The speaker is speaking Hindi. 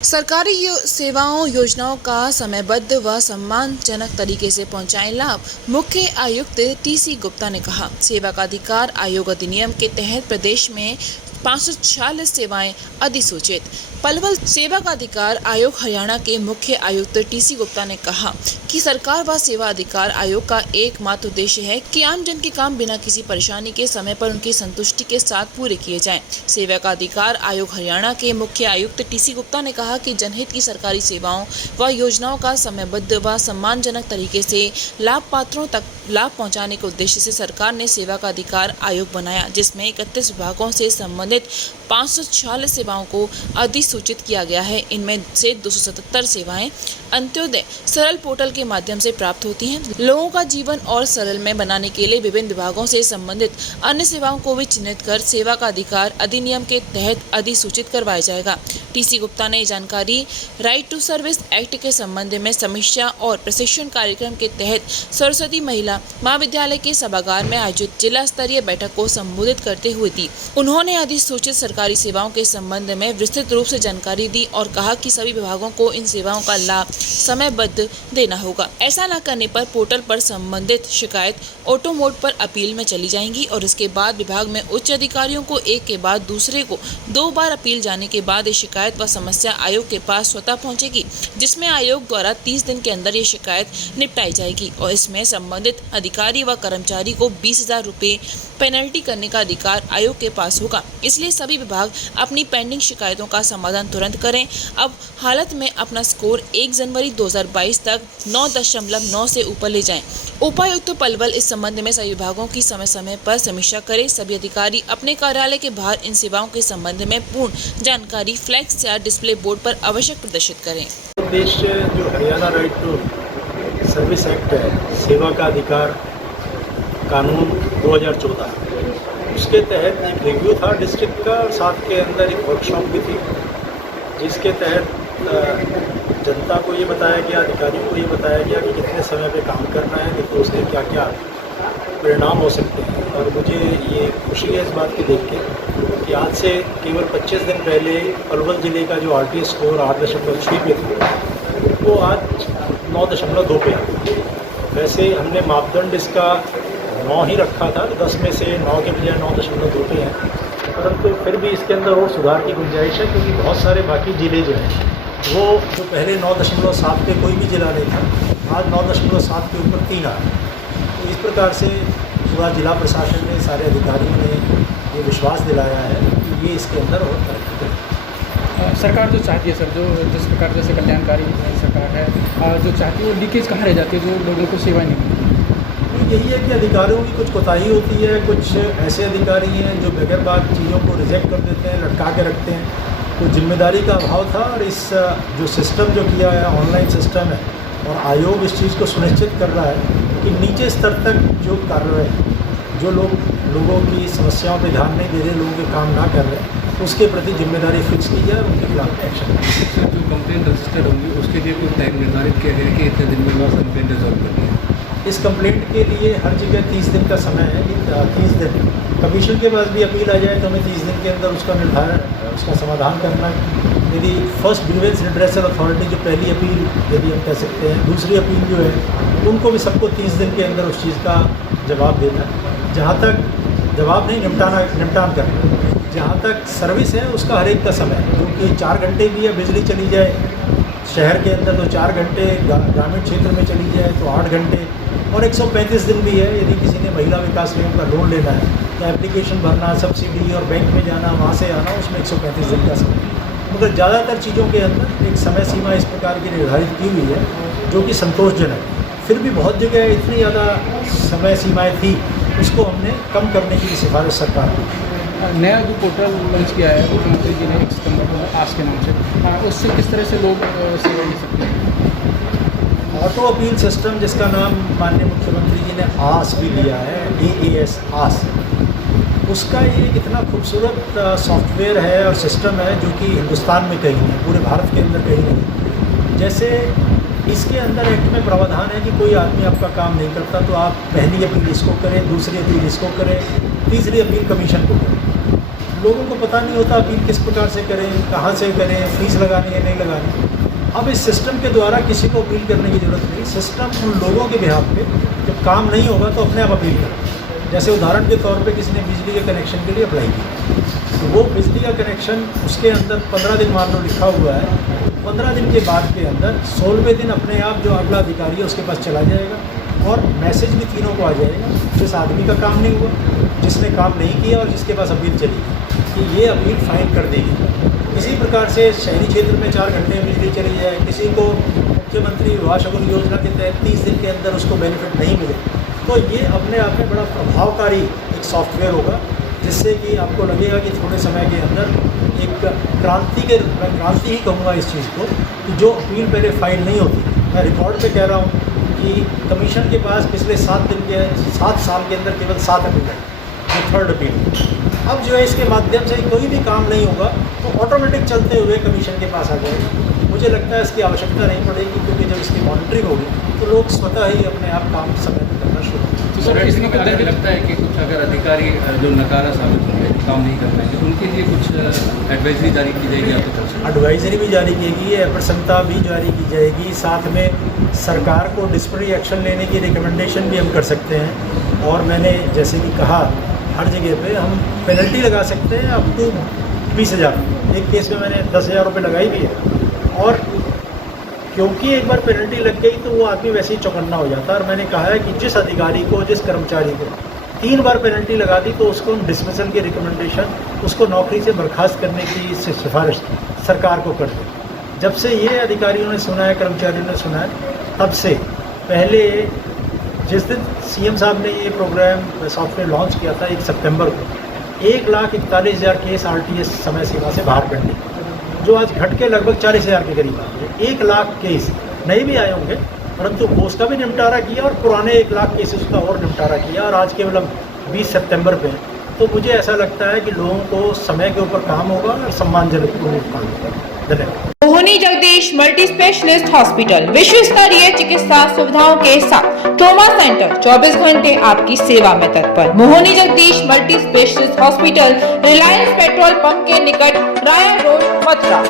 सरकारी सेवाओं योजनाओं का समयबद्ध व सम्मानजनक तरीके से पहुंचाएं लाभ। मुख्य आयुक्त टीसी गुप्ता ने कहा, सेवा का अधिकार आयोग अधिनियम के तहत प्रदेश में 546 सेवाएं अधिसूचित। पलवल सेवा का अधिकार आयोग हरियाणा के मुख्य आयुक्त टीसी गुप्ता ने कहा कि सरकार व सेवा अधिकार आयोग का एकमात्र उद्देश्य है कि आम जन के काम बिना किसी परेशानी के समय पर उनकी संतुष्टि के साथ पूरे किए जाएं। सेवा का अधिकार आयोग हरियाणा के मुख्य आयुक्त टीसी गुप्ता ने कहा कि जनहित की सरकारी सेवाओं व योजनाओं का समयबद्ध व सम्मानजनक तरीके से लाभ पात्रों तक लाभ पहुंचाने के उद्देश्य से सरकार ने सेवा का अधिकार आयोग बनाया, जिसमें 31 विभागों से संबंधित 546 सेवाओं को अधिसूचित किया गया है। इनमें से 277 सेवाएं अंत्योदय सरल पोर्टल के माध्यम से प्राप्त होती हैं। लोगों का जीवन और सरल में बनाने के लिए विभिन्न विभागों से संबंधित अन्य सेवाओं को भी चिन्हित कर सेवा का अधिकार अधिनियम के तहत अधिसूचित करवाया जाएगा। टीसी गुप्ता ने जानकारी राइट टू सर्विस एक्ट के संबंध में समीक्षा और प्रशिक्षण कार्यक्रम के तहत सरस्वती महिला महाविद्यालय के सभागार में आयोजित जिला स्तरीय बैठक को संबोधित करते हुए दी। उन्होंने अधिसूचित सरकारी सेवाओं के संबंध में विस्तृत रूप से जानकारी दी और कहा कि सभी विभागों को इन सेवाओं का लाभ समयबद्ध देना होगा। ऐसा न करने पर पोर्टल पर संबंधित शिकायत ऑटो मोड पर अपील में चली जाएंगी और इसके बाद विभाग में उच्च अधिकारियों को एक के बाद दूसरे को 2 बार अपील जाने के बाद ये शिकायत व समस्या आयोग के पास स्वतः पहुंचेगी, जिसमें आयोग द्वारा 30 दिन के अंदर ये शिकायत निपटाई जाएगी और इसमें संबंधित अधिकारी व कर्मचारी को 20,000 रुपये पेनल्टी करने का अधिकार आयोग के पास होगा। इसलिए सभी विभाग अपनी पेंडिंग शिकायतों का समाधान तुरंत करें। अब हालत में अपना स्कोर 1 जनवरी 2022 तक 9.9 से ऊपर ले जाएं। उपायुक्त पलवल इस संबंध में सभी विभागों की समय समय पर समीक्षा करें। सभी अधिकारी अपने कार्यालय के बाहर इन सेवाओं के संबंध में पूर्ण जानकारी फ्लैक्स या डिस्प्ले बोर्ड पर आवश्यक प्रदर्शित करें। उद्देश्य जो Haryana right to service act है, सेवा का अधिकार कानून 2014, उसके तहत एक रिव्यू था डिस्ट्रिक्ट का और साथ के अंदर एक वर्कशॉप भी थी, जिसके तहत जनता को ये बताया गया, अधिकारियों को ये बताया गया कि कितने समय पे काम करना है, तो उसके क्या क्या परिणाम हो सकते हैं। और मुझे ये खुशी है इस बात की देख के कि आज से केवल 25 दिन पहले पलवल ज़िले का जो RT स्कोर 8.6 पे था, वो आज 9.2 पे आ गया। वैसे हमने मापदंड इसका 9 ही रखा था, 10 में से 9 के बजाय 9.2 पे है, परंतु फिर भी इसके अंदर और सुधार की गुंजाइश है, क्योंकि बहुत सारे बाकी ज़िले जो हैं वो जो पहले 9.7 पे कोई भी ज़िला नहीं था, आज 9.7 के ऊपर 3 आ रहा है। तो इस प्रकार से पूरा जिला प्रशासन ने, सारे अधिकारियों ने ये विश्वास दिलाया है कि ये इसके अंदर और तरक्की करेगी। सरकार जो चाहती है सर, जो जिस प्रकार जैसे कल्याणकारी सरकार है, जो चाहती है वो लीकेज कहाँ रह जाती है, जो लोगों को सेवाएं नहीं मिलती। यही है कि अधिकारियों की कुछ कोताही होती है। कुछ ऐसे अधिकारी हैं जो बगैर बात चीज़ों को रिजेक्ट कर देते हैं, लटका के रखते हैं। तो जिम्मेदारी का अभाव था और इस जो सिस्टम जो किया है, ऑनलाइन सिस्टम है, और आयोग इस चीज़ को सुनिश्चित कर रहा है कि नीचे स्तर तक जो कार्रवाई, जो लोगों की समस्याओं पे ध्यान नहीं दे रहे, लोगों के काम ना कर रहे, उसके प्रति जिम्मेदारी फिक्स की जाए और उनके खिलाफ एक्शन। सर, जो कंप्लेंट रजिस्टर्ड होंगी उसके लिए कोई टाइम निर्धारित किया गया कि इतने दिन में वो कंप्लेंट रिजॉल्व करनी है? इस कंप्लेंट के लिए हर जगह 30 दिन का समय है कि 30 दिन कमीशन के पास भी अपील आ जाए तो हमें 30 दिन के अंदर उसका निर्धारण, उसका समाधान करना है। यदि फर्स्ट ग्रीवेंस रिड्रेसल अथॉरिटी जो पहली अपील, यदि हम कह सकते हैं, दूसरी अपील जो है, उनको भी सबको 30 दिन के अंदर उस चीज़ का जवाब देना है। जहाँ तक जवाब नहीं, निपटान करना। जहाँ तक सर्विस है उसका हर एक का समय है, क्योंकि 4 घंटे भी है, बिजली चली जाए शहर के अंदर तो 4 घंटे, ग्रामीण क्षेत्र में चली जाए तो 8 घंटे, और 135 दिन भी है यदि किसी ने महिला विकास निगम का लोन लेना है तो एप्लीकेशन भरना, सब्सिडी और बैंक में जाना, वहाँ से आना, उसमें 135 दिन का समय। मगर ज़्यादातर चीज़ों के अंदर एक समय सीमा इस प्रकार की निर्धारित की हुई है जो कि संतोषजनक। फिर भी बहुत जगह इतनी ज़्यादा समय सीमाएँ थी, उसको हमने कम करने की सिफारिश सरकार की। नया जो पोर्टल लॉन्च किया है मुख्यमंत्री जी ने 1 सितंबर को आस के नाम से, उससे किस तरह से लोग सेवा ले सकते हैं? ऑटो अपील सिस्टम, जिसका नाम माननीय मुख्यमंत्री जी ने आस भी दिया है, AAS आस, उसका ये कितना खूबसूरत सॉफ्टवेयर है और सिस्टम है जो कि हिंदुस्तान में कहीं नहीं, पूरे भारत के अंदर कहीं नहीं। जैसे इसके अंदर एक्ट में प्रावधान है कि कोई आदमी आपका काम नहीं करता तो आप पहली अपील इसको करें, दूसरी अपील इसको करें, तीसरी अपील कमीशन को करें। लोगों को पता नहीं होता अपील किस प्रकार से करें, कहाँ से करें, फीस लगानी है नहीं लगानी। अब इस सिस्टम के द्वारा किसी को अपील करने की ज़रूरत नहीं। सिस्टम उन लोगों के बिहाफ पे जब काम नहीं होगा तो अपने आप अपील करें। जैसे उदाहरण के तौर पे किसी ने बिजली के कनेक्शन के लिए अप्लाई किया, तो वो बिजली का कनेक्शन उसके अंदर 15 दिन मान लो लिखा हुआ है, 15 दिन के बाद के अंदर 16वें दिन अपने आप जो अगला अधिकारी है उसके पास चला जाएगा और मैसेज भी तीनों को आ जाएगा। जिस आदमी का काम नहीं हुआ, जिसने काम नहीं किया और जिसके पास अपील चली कि ये अपील फाइन कर देगी। इसी प्रकार से शहरी क्षेत्र में 4 घंटे में बिजली चली जाए, किसी को मुख्यमंत्री विवाह शगुन योजना के तहत 30 दिन के अंदर उसको बेनिफिट नहीं मिले, तो ये अपने आप में बड़ा प्रभावकारी एक सॉफ्टवेयर होगा, जिससे कि आपको लगेगा कि थोड़े समय के अंदर एक क्रांति ही कहूँगा इस चीज़ को, कि जो अपील पहले फाइल नहीं होती। मैं रिकॉर्ड पे कह रहा हूँ कि कमीशन के पास पिछले 7 साल के अंदर केवल 7 अपील है, जो थर्ड अपील। अब जो है इसके माध्यम से कोई भी काम नहीं होगा तो ऑटोमेटिक चलते हुए कमीशन के पास आ जाएगा। मुझे लगता है इसकी आवश्यकता नहीं पड़ेगी, क्योंकि जब इसकी मॉनिटरिंग होगी तो लोग स्वतः ही अपने आप काम समय पर करना शुरू करेंगे। तो सर इसमें अगर लगता है कि कुछ अगर अधिकारी जो नकारा साबित होंगे, काम नहीं कर पाएंगे, उनके लिए कुछ एडवाइजरी जारी की जाएगी आपकी तरफ से? एडवाइजरी भी जारी की जाएगी, अप्रसन्नता भी जारी की जाएगी, साथ में सरकार को डिसिप्लिनरी एक्शन लेने की रिकमेंडेशन भी हम कर सकते हैं। और मैंने जैसे कि कहा, हर जगह पे हम पेनल्टी लगा सकते हैं अप टू 20,000। एक केस में मैंने 10,000 रुपये लगाई भी है। और क्योंकि एक बार पेनल्टी लग गई तो वो आदमी वैसे ही चौकन्ना हो जाता है। और मैंने कहा है कि जिस अधिकारी को, जिस कर्मचारी को 3 बार पेनल्टी लगा दी तो उसको डिसमिसल की रिकमेंडेशन, उसको नौकरी से बर्खास्त करने की सिफारिश सरकार को कर दी। जब से ये अधिकारियों ने सुना है, कर्मचारियों ने सुना है, तब से पहले जिस दिन सीएम साहब ने ये प्रोग्राम सॉफ्टवेयर लॉन्च किया था 1 सितंबर को, 1,41,000 केस आरटीएस समय सीमा से बाहर कर दिए, जो आज घट के लगभग 40,000 के करीब आ गए। 1 लाख केस नए भी आए होंगे, परंतु उसका भी निपटारा किया और पुराने 1 लाख केसेस का और निपटारा किया, और आज केवल 20 सितंबर पे। तो मुझे ऐसा लगता है कि लोगों को समय के ऊपर काम होगा और सम्मानजनक काम होगा। धन्यवाद। मोहनी जगदीश मल्टी स्पेशलिस्ट हॉस्पिटल विश्व स्तरीय चिकित्सा सुविधाओं के साथ ट्रॉमा सेंटर 24 घंटे आपकी सेवा में तत्पर। Mohini Jagdish multi specialist hospital, Reliance petrol pump के निकट, राया रोड, मथुरा।